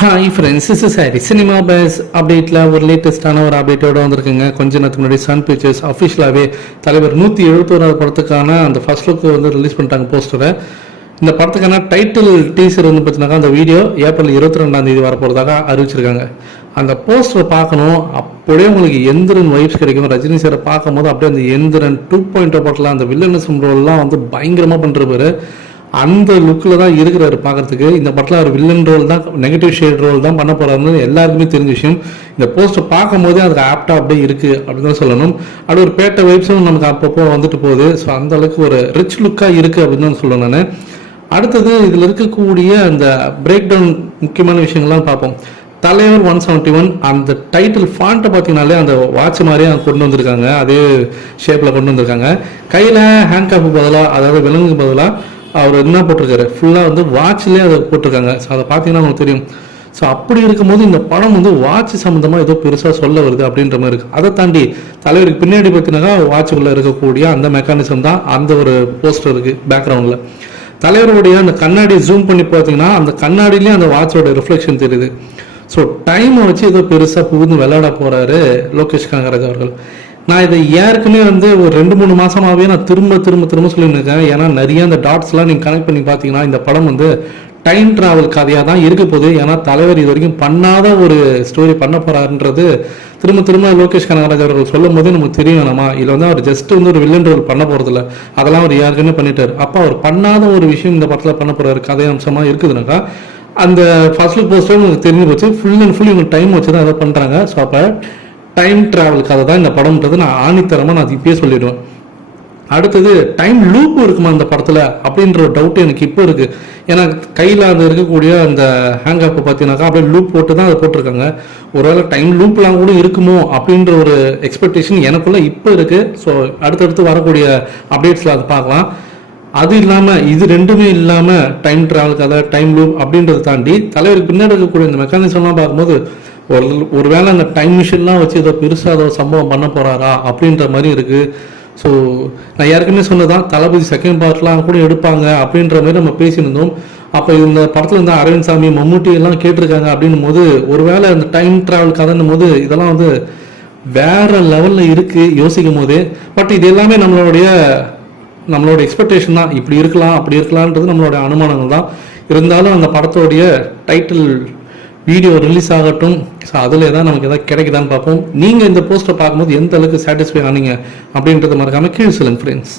Hi friends is sorry cinema base அப்டேட்டில் ஒரு லேட்டஸ்டான ஒரு அப்டேட்டோட வந்திருக்குங்க. கொஞ்ச நேரத்துக்கு முன்னாடி சன் பிக்சர்ஸ் அஃபிஷியலாகவே தலைவர் நூற்றி எழுபத்தோராவது படத்துக்கான அந்த ஃபர்ஸ்ட் லுக் வந்து ரிலீஸ் பண்ணிட்டாங்க போஸ்டரை இந்த படத்துக்கான டைட்டில் டீசர் வந்து பார்த்தீங்கன்னா அந்த வீடியோ ஏப்ரல் இருபத்தி ரெண்டாம் தேதி வரப்போகிறதாக அறிவிச்சிருக்காங்க. அந்த போஸ்டரை பார்க்கணும். அப்படியே உங்களுக்கு எந்திரன் வைப்ஸ் கிடைக்கும். ரஜினி சாரை பார்க்கும்போது அப்படியே அந்த எந்திரன் டூ பாயிண்ட் படத்தில் அந்த வில்லனஸ் ரோல்லாம் வந்து பயங்கரமாக பண்ணுறப்பாரு அந்த லுக்கில் தான் இருக்கிறாரு பார்க்குறதுக்கு. இந்த படத்தில் அவர் வில்லன் ரோல் தான் நெகட்டிவ் ஷேட் ரோல் தான் பண்ண போகிறாருன்னு எல்லாருக்குமே தெரிஞ்ச விஷயம். இந்த போஸ்ட்டை பார்க்கும்போதே அதுக்கு ஆப்டாக அப்படியே இருக்குது அப்படின்னு தான் சொல்லணும். அது ஒரு பேட்ட வைப்ஸும் நமக்கு அப்பப்போ வந்துட்டு போகுது. ஸோ அந்த அளவுக்கு ஒரு ரிச் லுக்காக இருக்குது அப்படின்னு தான் சொல்லணும் நான். அடுத்தது இதில் இருக்கக்கூடிய அந்த பிரேக் டவுன் முக்கியமான விஷயங்கள்லாம் பார்ப்போம். தலைவர் ஒன் செவன்ட்டி ஒன் அந்த டைட்டில் ஃபாண்ட்டை பார்த்தீங்கனாலே அந்த வாட்ச் மாதிரியே அவங்க கொண்டு வந்திருக்காங்க. அதே ஷேப்பில் கொண்டு வந்திருக்காங்க. கையில் ஹேண்ட் காப்பு பதிலாக அதாவது விலங்குக்கு பதிலாக அவர் என்ன போட்டிருக்காரு? ஃபுல்லாக வந்து வாட்ச்லேயே அதை போட்டிருக்காங்க. ஸோ அதை பார்த்தீங்கன்னா உங்களுக்கு தெரியும். ஸோ அப்படி இருக்கும்போது இந்த படம் வந்து வாட்ச் சம்மந்தமாக ஏதோ பெருசாக சொல்ல வருது அப்படின்ற மாதிரி இருக்குது அதை தாண்டி தலைவருக்கு பின்னாடி பார்த்தீங்கன்னா வாட்சுக்குள்ளே இருக்கக்கூடிய அந்த மெக்கானிசம் தான் அந்த ஒரு போஸ்டர் இருக்குது பேக்ரவுண்டில் தலைவருடைய அந்த கண்ணாடி ஜூம் பண்ணி பார்த்தீங்கன்னா அந்த கண்ணாடியிலே அந்த வாட்சோட ரிஃப்ளெக்ஷன் தெரியுது. ஸோ டைமை வச்சு ஏதோ பெருசாக புகுந்து விளையாட போகிறாரு லோகேஷ் கனகராஜ் அவர்கள். நான் இதை ஏற்கனவே வந்து ஒரு ரெண்டு மூணு மாசமாவே நான் திரும்ப திரும்ப திரும்ப சொல்லியிருக்கேன் ஏன்னா நிறைய அந்த டாட்ஸ்லாம் நீங்கள் கனெக்ட் பண்ணி பார்த்தீங்கன்னா இந்த படம் வந்து டைம் ட்ராவல் கதையாக தான் இருக்க போகுது. ஏன்னா தலைவர் இது வரைக்கும் பண்ணாத ஒரு ஸ்டோரி பண்ண போகிறாருன்றது திரும்ப திரும்ப லோகேஷ் கனகராஜ் அவர்கள் சொல்லும் போதே நமக்கு தெரியும் நம்ம இதில் வந்து அவர் ஜஸ்ட் வந்து ஒரு வில்லன் ரோல் பண்ண போகிறதில்ல அதெல்லாம் அவர் ஏற்கனவே பண்ணிட்டார். அப்போ அவர் பண்ணாத ஒரு விஷயம் இந்த படத்தில் பண்ண போகிறார் கதை அம்சமாக இருக்குதுனாக்கா அந்த ஃபர்ஸ்ட் லுக் போஸ்டர் உங்களுக்கு தெரிஞ்சு போச்சு. ஃபுல் அண்ட் ஃபுல் இவங்க டைம் வச்சு தான் அதை பண்ணுறாங்க ஸோ அப்போ டைம் டிராவல் கதை தான் இந்த படம்ன்றது நான் ஆணித்தரமாக நான் இப்பயே சொல்லிடுவேன். அடுத்தது டைம் லூப் இருக்குமா அந்த படத்தில் அப்படின்ற ஒரு டவுட் எனக்கு இப்போ இருக்குது ஏன்னா கையில் அது இருக்கக்கூடிய அந்த ஹேங் ஆப்பை பார்த்தீங்கன்னாக்கா அப்படியே லூப் போட்டு தான் அதை போட்டிருக்காங்க. ஒருவேளை டைம் லூப்லாம் கூட இருக்குமோ அப்படின்ற ஒரு எக்ஸ்பெக்டேஷன் எனக்குள்ள இப்போ இருக்குது ஸோ அடுத்தடுத்து வரக்கூடிய அப்டேட்ஸில் அதை பார்க்கலாம். அது இல்லாமல் இது ரெண்டுமே இல்லாமல் டைம் ட்ராவல் கதை டைம் லூப் அப்படின்றத தாண்டி தலைவருக்கு பின்னாடி இருக்கக்கூடிய இந்த மெக்கானிசம்லாம் பார்க்கும்போது ஒரு ஒருவேளை அந்த டைம் மிஷின்லாம் வச்சு ஏதோ பெருசாக ஏதோ சம்பவம் பண்ண போகிறாரா அப்படின்ற மாதிரி இருக்குது ஸோ நான் ஏற்கனவே சொன்னதான் தளபதி செகண்ட் பார்ட்லாம் கூட எடுப்பாங்க அப்படின்ற மாதிரி நம்ம பேசியிருந்தோம். அப்போ இந்த படத்தில் இருந்தால் அரவிந்த் சாமி மம்முட்டி எல்லாம் கேட்டிருக்காங்க அப்படின்னும் போது ஒருவேளை அந்த டைம் ட்ராவல் கதைன்னும் போது இதெல்லாம் வந்து வேற லெவலில் இருக்குது யோசிக்கும் போது. பட் இது எல்லாமே நம்மளுடைய நம்மளோட எக்ஸ்பெக்டேஷன் தான். இப்படி இருக்கலாம் அப்படி இருக்கலான்றது நம்மளோட அனுமானங்கள் தான். இருந்தாலும் அந்த படத்தோடைய டைட்டில் வீடியோ ரிலீஸ் ஆகட்டும். ஸோ அதில் ஏதாவது நமக்கு எதாவது கிடைக்குதான்னு பார்ப்போம். நீங்கள் இந்த போஸ்ட்டை பார்க்கும்போது எந்த அளவுக்கு சாட்டிஸ்ஃபை ஆனீங்க அப்படின்றத மறக்காமல் கீழே சொல்லுங்கள் ஃப்ரெண்ட்ஸ்